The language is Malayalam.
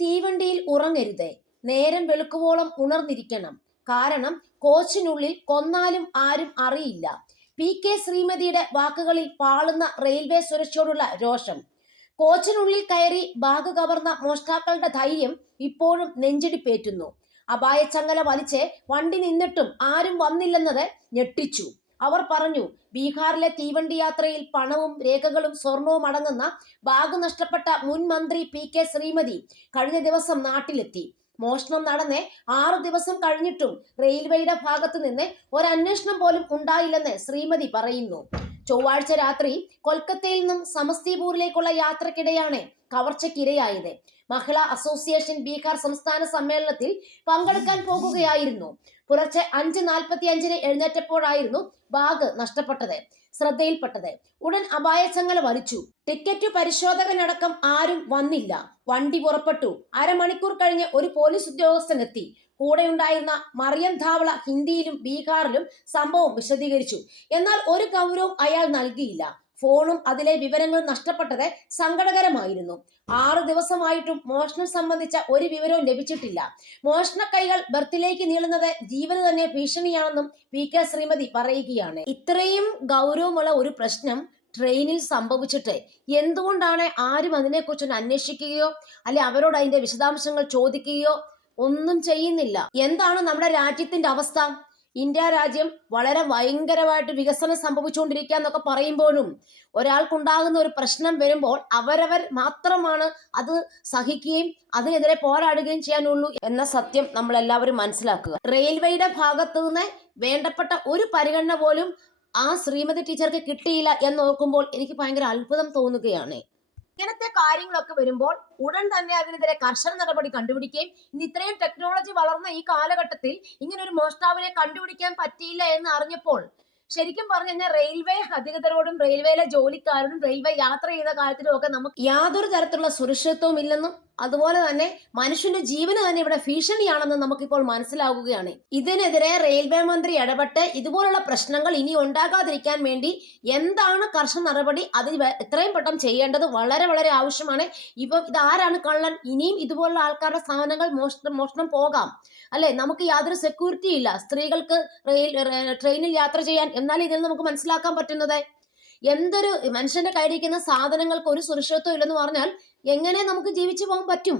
തീവണ്ടിയിൽ ഉറങ്ങരുത്. നേരം വെളുക്കുവോളം ഉണർന്നിരിക്കണം. കാരണം കോച്ചിനുള്ളിൽ കൊന്നാലും ആരും അറിയില്ല. പി. കെ. ശ്രീമതിയുടെ വാക്കുകളിൽ പാളുന്ന റെയിൽവേ സുരക്ഷയോടുള്ള രോഷം. കോച്ചിനുള്ളിൽ കയറി ബാഗ് കവർന്ന മോഷ്ടാക്കളുടെ ധൈര്യം ഇപ്പോഴും നെഞ്ചിടിപ്പേറ്റുന്നു. അപായച്ചങ്ങല വലിച്ച് വണ്ടി നിന്നിട്ടും ആരും വന്നില്ലെന്നത് ഞെട്ടിച്ചു. അവർ പറഞ്ഞു ബീഹാറിലെ തീവണ്ടി യാത്രയിൽ പണവും രേഖകളും സ്വർണവും അടങ്ങുന്ന ബാഗ് നഷ്ടപ്പെട്ട മുൻ മന്ത്രി പി കെ ശ്രീമതി കഴിഞ്ഞ ദിവസം നാട്ടിലെത്തി. മോഷണം നടന്ന് ആറു ദിവസം കഴിഞ്ഞിട്ടും റെയിൽവേയുടെ ഭാഗത്തു നിന്ന് ഒരന്വേഷണം പോലും ഉണ്ടായില്ലെന്ന് ശ്രീമതി പറയുന്നു. ചൊവ്വാഴ്ച രാത്രി കൊൽക്കത്തയിൽ നിന്നും സമസ്തിപൂരിലേക്കുള്ള യാത്രക്കിടെയാണ് കവർച്ചയ്ക്കിരയായത്. മഹിളാ അസോസിയേഷൻ ബീഹാർ സംസ്ഥാന സമ്മേളനത്തിൽ പങ്കെടുക്കാൻ പോകുകയായിരുന്നു. പുലർച്ചെ അഞ്ച് നാൽപ്പത്തി അഞ്ചിന് എഴുന്നേറ്റപ്പോഴായിരുന്നു ബാഗ് നഷ്ടപ്പെട്ടത് ശ്രദ്ധയിൽപ്പെട്ടത്. ഉടൻ അപായച്ചങ്ങല വലിച്ചു. ടിക്കറ്റ് പരിശോധകനടക്കം ആരും വന്നില്ല. വണ്ടി പുറപ്പെട്ടു. അരമണിക്കൂർ കഴിഞ്ഞ് ഒരു പോലീസ് ഉദ്യോഗസ്ഥൻ എത്തി കൂടെയുണ്ടായിരുന്ന മറിയം ധാവള ഹിന്ദിയിലും ബീഹാറിലും സംഭവം വിശദീകരിച്ചു. എന്നാൽ ഒരു ഗൗരവം അയാൾ നൽകിയില്ല. ഫോണും അതിലെ വിവരങ്ങളും നഷ്ടപ്പെട്ടത് സങ്കടകരമായിരുന്നു. ആറ് ദിവസമായിട്ടും മോഷണം സംബന്ധിച്ച ഒരു വിവരവും ലഭിച്ചിട്ടില്ല. മോഷണ കൈകൾ ബർത്തിലേക്ക് നീളുന്നത് ജീവന് തന്നെ ഭീഷണിയാണെന്നും പി കെ ശ്രീമതി പറയുകയാണ്. ഇത്രയും ഗൗരവമുള്ള ഒരു പ്രശ്നം ട്രെയിനിൽ സംഭവിച്ചിട്ട് എന്തുകൊണ്ടാണ് ആരും അതിനെക്കുറിച്ചൊന്ന് അന്വേഷിക്കുകയോ അല്ലെ അവരോട് അതിന്റെ വിശദാംശങ്ങൾ ചോദിക്കുകയോ ഒന്നും ചെയ്യുന്നില്ല. എന്താണ് നമ്മുടെ രാജ്യത്തിന്റെ അവസ്ഥ? ഇന്ത്യ രാജ്യം വളരെ ഭയങ്കരമായിട്ട് വികസനം സംഭവിച്ചുകൊണ്ടിരിക്കുക എന്നൊക്കെ പറയുമ്പോഴും ഒരാൾക്കുണ്ടാകുന്ന ഒരു പ്രശ്നം വരുമ്പോൾ അവരവർ മാത്രമാണ് അത് സഹിക്കുകയും അതിനെതിരെ പോരാടുകയും ചെയ്യാനുള്ളൂ എന്ന സത്യം നമ്മൾ എല്ലാവരും മനസ്സിലാക്കുക. റെയിൽവേയുടെ ഭാഗത്തു നിന്ന് വേണ്ടപ്പെട്ട ഒരു പരിഗണന പോലും ആ ശ്രീമതി ടീച്ചർക്ക് കിട്ടിയില്ല എന്ന് ഓർക്കുമ്പോൾ എനിക്ക് ഭയങ്കര അത്ഭുതം തോന്നുകയാണ്. ഇങ്ങനത്തെ കാര്യങ്ങളൊക്കെ വരുമ്പോൾ ഉടൻ തന്നെ അതിനെതിരെ കർശന നടപടി കണ്ടുപിടിക്കുകയും ഇന്ന് ഇത്രയും ടെക്നോളജി വളർന്ന ഈ കാലഘട്ടത്തിൽ ഇങ്ങനെ ഒരു മോഷ്ടാവിനെ കണ്ടുപിടിക്കാൻ പറ്റിയില്ല എന്ന് അറിഞ്ഞപ്പോൾ ശരിക്കും പറഞ്ഞു കഴിഞ്ഞാൽ റെയിൽവേ അധികൃതരോടും റെയിൽവേയിലെ ജോലിക്കാരോടും റെയിൽവേ യാത്ര ചെയ്ത കാര്യത്തിലും ഒക്കെ നമുക്ക് യാതൊരു തരത്തിലുള്ള സുരക്ഷിതത്വവും ഇല്ലെന്നും അതുപോലെ തന്നെ മനുഷ്യന്റെ ജീവന് തന്നെ ഇവിടെ ഭീഷണിയാണെന്ന് നമുക്കിപ്പോൾ മനസ്സിലാകുകയാണ് ഇതിനെതിരെ റെയിൽവേ മന്ത്രി ഇടപെട്ട് ഇതുപോലുള്ള പ്രശ്നങ്ങൾ ഇനി ഉണ്ടാകാതിരിക്കാൻ വേണ്ടി എന്താണ് കർശന നടപടി? അത് എത്രയും പെട്ടെന്ന് ചെയ്യേണ്ടത് വളരെ വളരെ ആവശ്യമാണ്. ഇപ്പം ഇതാരാണ് കള്ളൻ? ഇനിയും ഇതുപോലുള്ള ആൾക്കാരുടെ സാധനങ്ങൾ മോഷണം മോഷണം പോകാം. അല്ലെ? നമുക്ക് യാതൊരു സെക്യൂരിറ്റി ഇല്ല. സ്ത്രീകൾക്ക് റെയിൽ ട്രെയിനിൽ യാത്ര ചെയ്യാൻ എന്നാൽ ഇതിൽ നമുക്ക് മനസ്സിലാക്കാൻ പറ്റുന്നത് എന്തൊരു മനുഷ്യന്റെ കയ്യിലിരിക്കുന്ന സാധനങ്ങൾക്ക് ഒരു സുരക്ഷിതത്വം ഇല്ലെന്ന് പറഞ്ഞാൽ എങ്ങനെ നമുക്ക് ജീവിച്ചു പോകാൻ പറ്റും?